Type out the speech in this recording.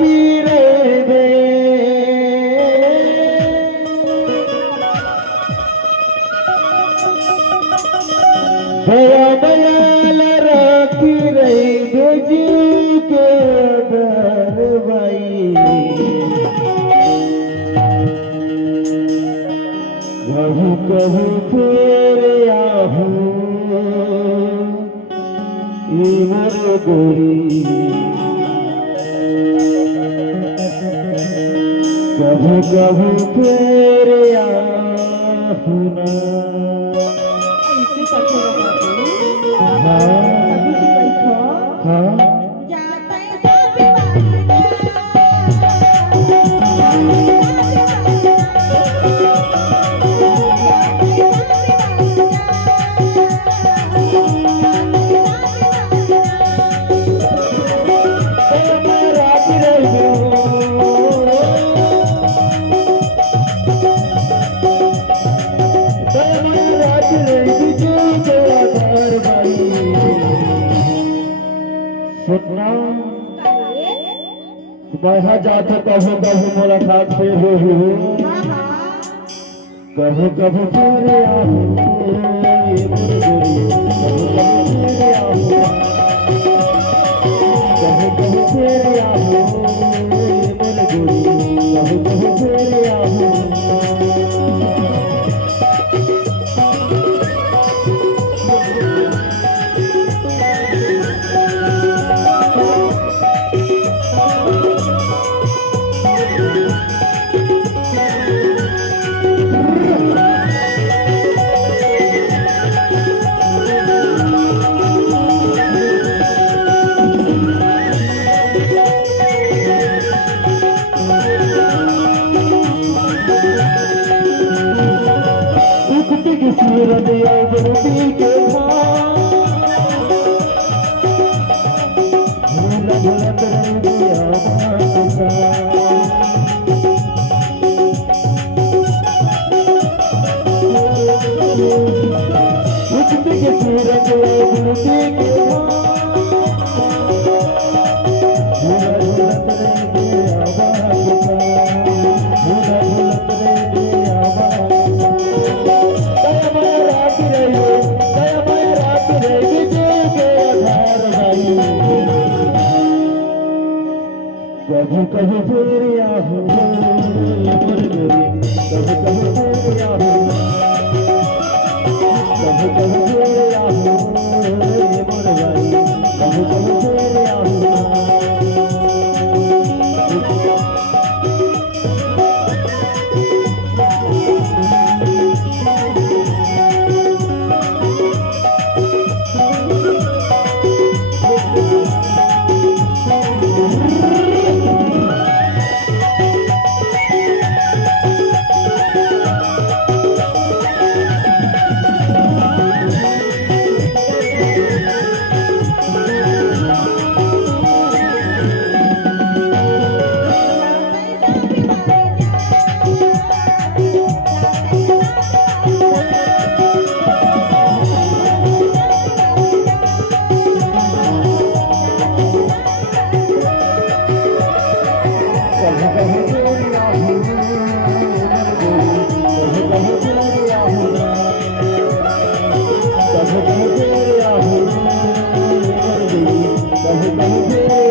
राखी रे दे दया दयाल राखी रे जी के दरबाई कहू कहू फेर आहू इमर गोरी कहू कहू फेर आहू ना हाँ हाँ कहा जात कहो कहो मुलाकात से हो कहो कहो तेरे आहू कहो कहो तेरे आहू कहो कहो तेरे आहू सूरत अवधि के भूल भुलत रंगिया उठती के सूरत अवधि के कभी कभी फिर आहू कभी कभी फिर आहू कभी कभी फिर आहू मोर भाई कभी कभी फिर आहू कभी कभी